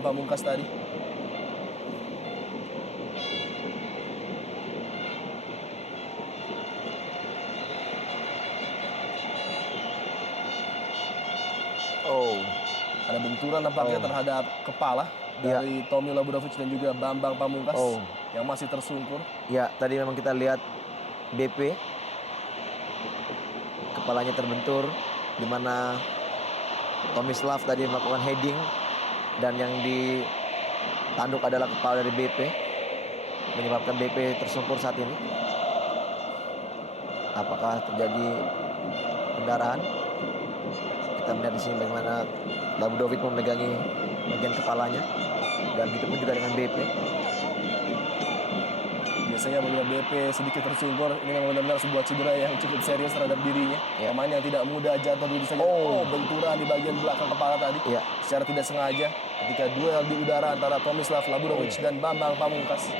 Bambang Pamungkas tadi. Oh, Ada benturan nampaknya terhadap kepala dari Tommy Labudovic dan juga Bambang Pamungkas yang masih tersungkur. ya tadi memang kita lihat BP kepalanya terbentur, di mana Tomislav tadi melakukan heading dan yang ditanduk adalah kepala dari BP, menyebabkan BP tersungkur saat ini. Apakah terjadi pendarahan? Kita melihat di sini bagaimana Labudovic memegangi bagian kepalanya, dan begitu pun juga dengan BP. Biasanya apabila BP sedikit tersungkur, ini memang benar-benar sebuah cedera yang cukup serius terhadap dirinya. Pemain yang tidak mudah jatuh begitu saja. Benturan di bagian belakang kepala tadi secara tidak sengaja ketika duel di udara antara Tomislav Labudovic dan Bambang Pamungkas.